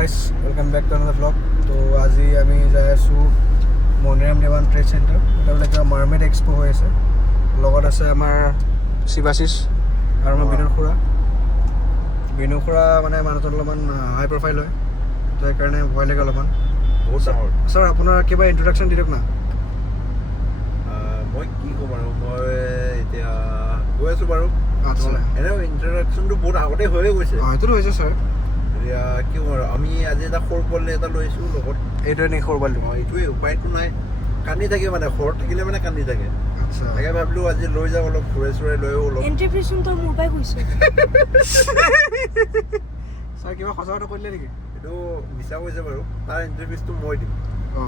Guys welcome back to another blog. তো আজি আমি যাই আছোঁ মনিৰাম দেৱান ট্ৰেড চেণ্টাৰ। এটা বোলে কিবা মাৰ্মেড এক্সপ' হৈ আছে। লগত আছে আমাৰ শিৱাশিষ আৰু আমাৰ বিনু খুৰা মানে মানুহজন অলপমান হাই প্ৰফাইল হয়, তো সেইকাৰণে ভয় লাগে অলপমান। বহুত ডাঙৰ। ছাৰ আপোনাৰ কিবা ইণ্ট্ৰডাকশ্যন দি দিয়ক না। মই কি ক'ম আৰু মই এতিয়া গৈ আছোঁ বাৰু। আচ্ছা, এনেও ইণ্ট্ৰডাকশ্যনটো বহুত আগতে হৈয়ে গৈছে। সেইটোতো হৈছে ছাৰ। এতিয়া কি ক'ম আৰু আমি আজি এটা সৰু পোৱালি এটা লৈ আহিছোঁ লগত। এইটোৱে নেকি সৰু পোৱালিটো? এইটোৱে, উপায়টো নাই। কান্দি থাকে মানে, ঘৰত থাকিলে মানে কান্দি থাকে। আচ্ছা, তাকে ভাবিলোঁ আজি লৈ যাওঁ, অলপ ঘূৰাই চুৰাই লৈও অলপ। এণ্ট্ৰিফিউচন তোৰ মোৰ পৰাই কৈছে। ছাৰ কিবা সঁচা কথা কৈ দিলে নেকি? এইটো মিছা কৈছে বাৰু, তাৰ এণ্ট্ৰি ফিজটো মই দিম।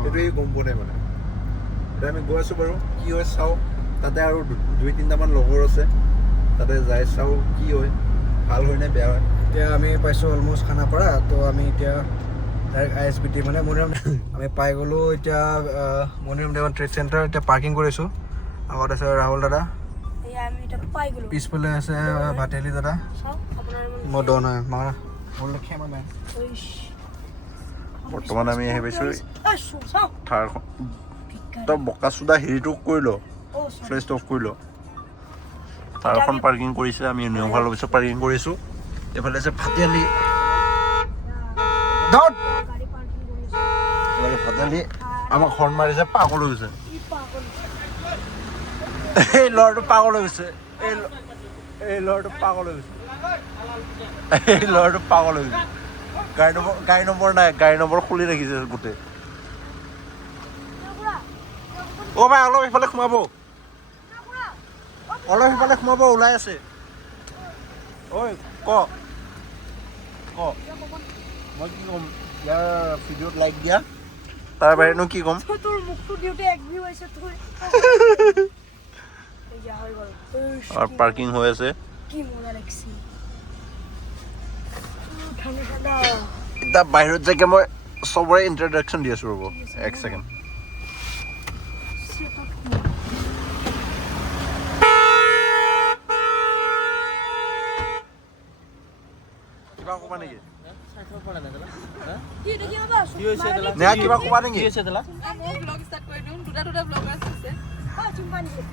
সেইটো সি গম পোৱা নাই মানে। এতিয়া আমি গৈ আছোঁ বাৰু, কি হয় চাওঁ। তাতে আৰু 2-3টামান লগৰ আছে, তাতে যাই চাওঁ কি হয়, ভাল হয় নে বেয়া হয়। এতিয়া আমি পাইছোঁ অলমষ্ট খানাপাৰা। তো আমি এতিয়া ডাইৰেক্ট ISBT মানে মনিৰাম আমি পাই গ'লোঁ। এতিয়া মনিৰাম দেৱান ট্ৰেড চেণ্টাৰ এতিয়া পাৰ্কিং কৰিছোঁ। আগত আছে ৰাহুল দাদা, এয়া আমি এতিয়া পাই গ'লো। পিছফালে আছে ভাটেলি দাদা। চাওক আপোনাৰ মই দ নাই মাৰ কেমেৰামেন। বৰ্তমান আমি আহি পাইছোঁ চাওক থাৰখন। তই বোকা চোদা হেৰিটো কৰি ল, ফ্ৰেছ অফ কৰি ল। থাৰখন পাৰ্কিং কৰিছে, আমি নিয়মভালৰ পিছত পাৰ্কিং কৰিছোঁ। এইফালে আছে ভাটিয়ালি। গাড়ী পাৰ্কিং কৰিছে। এইফালে ভাটিয়ালি আমাক হৰ্ণ মাৰিছে, পাগল হৈ গৈছে। কি পাগল। এই ল'ৰাটো পাগল হৈ গৈছে, এই ল'ৰাটো পাগল হৈ গৈছে, এই ল'ৰাটো পাগল হৈ গৈছে। গাড়ী নম্বৰ নাই, গাড়ী নম্বৰ খুলি ৰাখিছে গোটেই। অ' ভাই অলপ সিফালে সোমাব, অলপ সিফালে সোমাব, ওলাই আছে। ঐ ক মই কি ক'ম, ইয়াৰ ভিডিঅ'ত লাইক দিয়া, তাৰ বাহিৰেনো কি ক'ম। তোৰ মুখটো দিওঁতে এক ভিউ আহিছে তোৰ। এয়া হৈ গ'ল। আৰু পাৰ্কিং হৈ আছে। কি মজা লাগিছে। ঠাণ্ডা ঠাণ্ডা। এতিয়া বাহিৰত যাকে মই চবৰে ইণ্ট্ৰডাকশ্যন দি আছোঁ, ৰ'ব এক ছেকেণ্ড। কিবা ক'বা নেকি? নে কিবা ক'বা নেকি?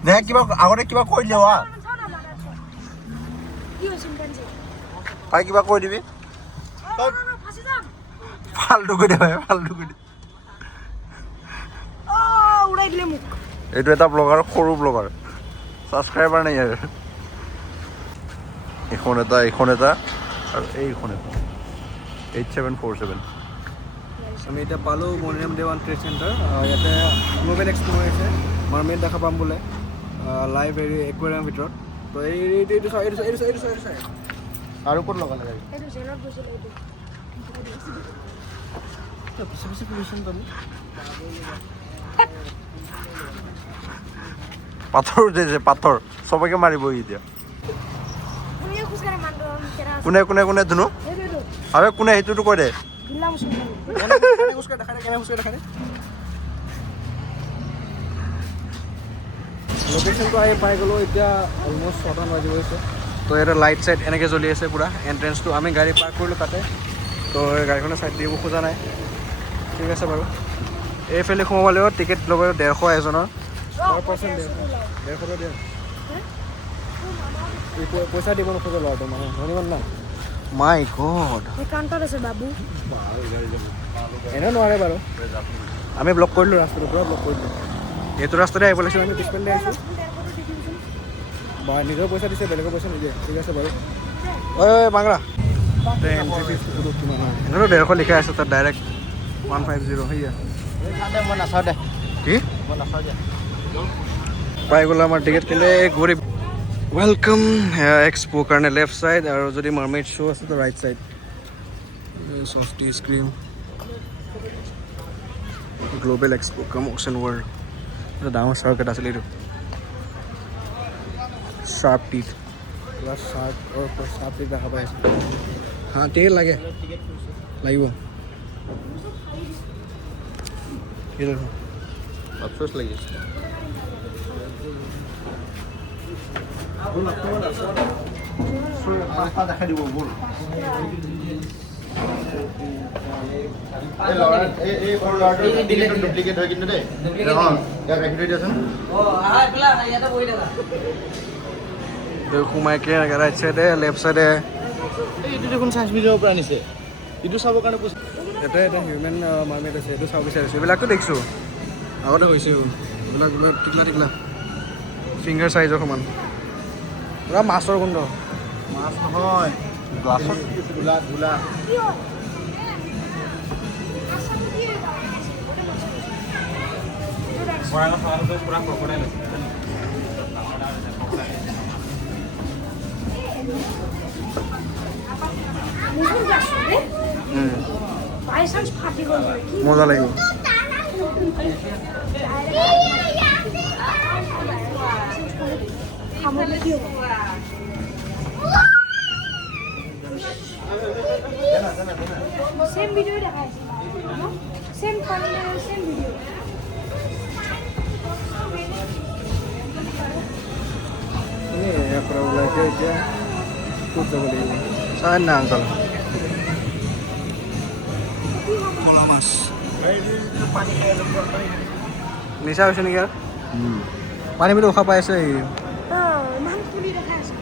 নে কিবা আগতে কিবা কৈ দিলে ৱা ভাই, কিবা কৈ দিবি। ফাল্টু কৈ দে ভাই, ফাল্টু কৈ দে। উৰাই দিলে মোক। এইটো এটা ব্লগাৰ, সৰু ব্লগাৰ, ছাবস্ক্ৰাইবাৰ নাই ইয়াৰ। এইখন এটা আৰু এইখন এটা 8747। আমি এতিয়া পালোঁ মনিৰাম দেৱান ট্ৰেড চেণ্টাৰ। ইয়াতে গ্ল'বেল এক্সপ' হৈ আছে, মাৰ্মেড দেখা পাম বোলে লাইভ একুৱেৰিয়ামৰ ভিতৰত। তো এইটো চাই আৰু ক'ত লগালে গাড়ী? এইটো জেলত গৈছিল এইটো। পিছে পুলিচন পালোঁ। পাথৰ উঠাইছে, পাথৰ চবকে মাৰিব এতিয়া। কোনে খোজকাঢ়ে মানুহটো কোনে কোনে কোনে ধুনু এইটো আৰে কোনে সেইটোতো কৈ দে। বিল্লা মুছলমান। লোকেশ্যনটো আহি পাই গ'লোঁ। এতিয়া অলমষ্ট 6টামান বাজি গৈছে। তো ইয়াতে লাইট চাইট এনেকৈ জ্বলি আছে পূৰা। এণ্ট্ৰেঞ্চটো আমি গাড়ী পাৰ্ক কৰিলোঁ তাতে, তো গাড়ীখনে চাইড দিব খোজা নাই। ঠিক আছে বাৰু। এইফালে সোমাব লাগিব, টিকেট ল'ব 150 এজনৰ। পাৰ পাৰ্চন 150 দিয়া। পইচা দিব নোখোজে ল'ৰাটো মানে, ধন্যবাদ না। মাই গড, কাউণ্টাৰ আছে বাবু। এনেও নোৱাৰে বাৰু। আমি ব্লক কৰিলোঁ ৰাস্তাটো, পূৰা ব্লক কৰিলোঁ। এইটো ৰাস্তাতে আহিব লাগিছিল, আমি পিছফালে আহিছোঁ। বা নিজৰ পইচা দিছে, বেলেগৰ পইচা নিদিয়ে। ঠিক আছে বাৰু। ঐ বাংৰা এণ্ট্ৰি ফিজটো কিমান হয়? এনেও 150 লিখাই আছে তাত, ডাইৰেক্ট 150 সেয়া। মই নাচাওঁ দে, কি মই নাচাওঁ দে। পাই গ'লো আমাৰ টিকেট। কিন্তু ঘূৰি ৱেলকাম এক্সপ'ৰ কাৰণে লেফ্ট ছাইড, আৰু যদি মাৰ্মেড শ্ব' আছে তো ৰাইট ছাইড। সফটি স্ক্ৰীম গ্ল'বেল এক্সপ' কাম অক্সন ৱৰ্ল্ড। এটা ডাঙৰ চাৰ্ক এটা আছিলে এইটো, শাৰ্প টিথ, পুৰা শাৰ্প টিথ দেখা পাই আছোঁ। হা টিকেট লাগে, লাগিব। আফচোচ লাগিছে। দেখাই দিব ব'ল। এই সৰু ল'ৰাটোৰ ডুপ্লিকেট হয় কিন্তু দেই অঁ ইয়াক ৰাখি থৈ দিয়াচোন সোমাইকে ৰাইট চাইডে লেফ্ট চাইডে এইটো দেখোন চাইন্স মিউজিয়ামৰ পৰা আনিছে এইটো চাবৰ কাৰণে এটা এটা হিউমেন মাৰ্মেট আছে এইটো চাব বিচাৰিছোঁ এইবিলাকতো দেখিছোঁ আগতে হৈছেও এইবিলাক বোলে টিকলা টিকলা ফিংগাৰ চাইজৰ সমান পূৰা মাছৰ গোন্ধ মাছ নহয় গ্লাছত ধূলা ধূলা বাই চান্স ফাটি গ'ল মজা লাগিব খামলে কি হ'ব সেম ভিডিও দেখাইছে সেম কন্টেন্ট সেম ভিডিও ইয়াৰ পৰা ওলাইছে এতিয়া ক'ত যাব লাগিব চাই না আংকল কলা মাছ নিচা হৈছে নেকি আৰু পানী বুলি উশাহ পাই আছে মান পুলি দেখাইছে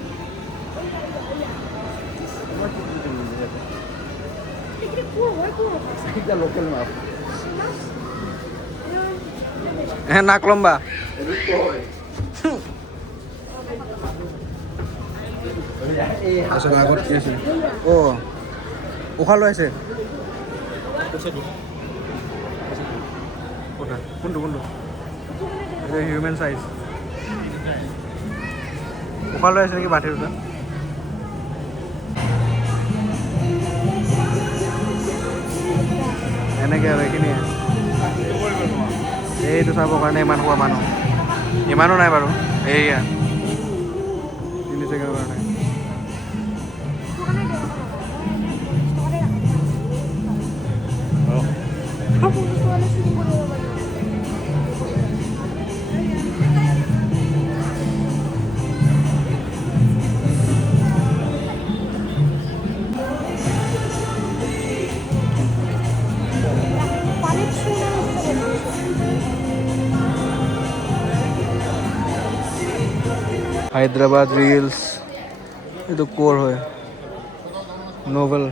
লোকেল মাছ হে নাক লম্বা তাৰপিছত আগত কি আছে অঁ উশাহ লৈ আছে কোনটো কোনটো এইটো হিউমেন চাইজ উশাহ লৈ আছে নেকি বাঠিৰ দুটা এনেকৈ আৰু এইখিনিয়ে এইটো চাবৰ কাৰণে ইমান খোৱা মানুহ ইমানো নাই বাৰু এইয়া 3 ছেকেণ্ডৰ কাৰণে হায়দৰাবাদ ৰিলছ এইটো ক'ৰ হয় নভেল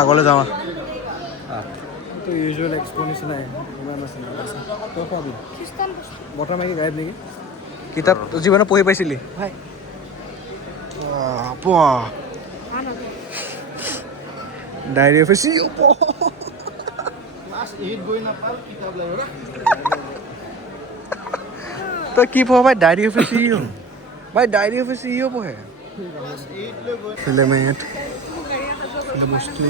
আগলৈ যাওঁ এইটো ইউজুৱেল এক্সপো নিচিনাই ইমান আছে তই খোৱাবি বতৰ মাইকী গাইড নেকি কিতাপ জীৱনত পঢ়ি পাইছিলি ভাই ডায়েৰী অফিচ ক্লাছ 8 গৈ নাপাল কিতাপ লাগিব তই কি পঢ় ভাই ডায়েৰী অফিচ ভাই ডায়েৰী অফিচ পঢ়ে ক্লাছ 8 লৈ গৈ ফিল্মেট বস্তু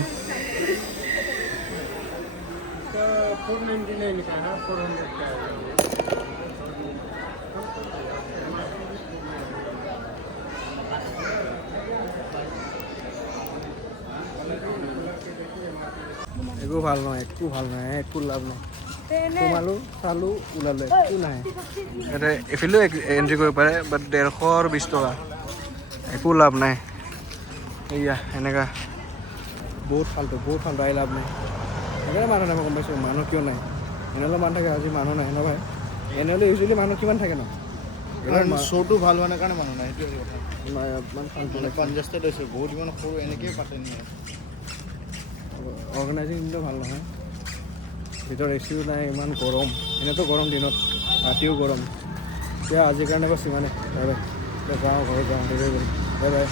একো ভাল নহয় একো লাভ নহয় সোমালো চালো ওলালো একো নাই ইয়াতে এইফালেও এণ্ট্ৰি কৰিব পাৰে বাট 120 টকা একো লাভ নাই এয়া এনেকা বহুত ফাল্টু আহি লাভ নাই সেইকাৰণে মানুহ নাই মই গম পাইছোঁ মানুহ কিয় নাই এনেহ'লে মানুহ থাকে আজি মানুহ নাই ন ভাই এনেহ'লে ইউজুৱেলি মানুহ কিমান থাকে ন শ্ব'টো ভাল হোৱা নাই কাৰণে মানুহ নাই সেইটোৱে কথা ইমান ফাল্টু মানে কনজেষ্টেড হৈছে বহুত ইমান সৰু এনেকৈয়ে পাতে নিয়ে অৰ্গেনাইজিংটো ভাল নহয় ভিতৰত এচিও নাই ইমান গৰম এনেতো গৰম দিনত ৰাতিও গৰম এতিয়া আজিৰ কাৰণে বাছ ইমানে বাই বাই যাওঁ ঘৰত যাওঁ বাই বাই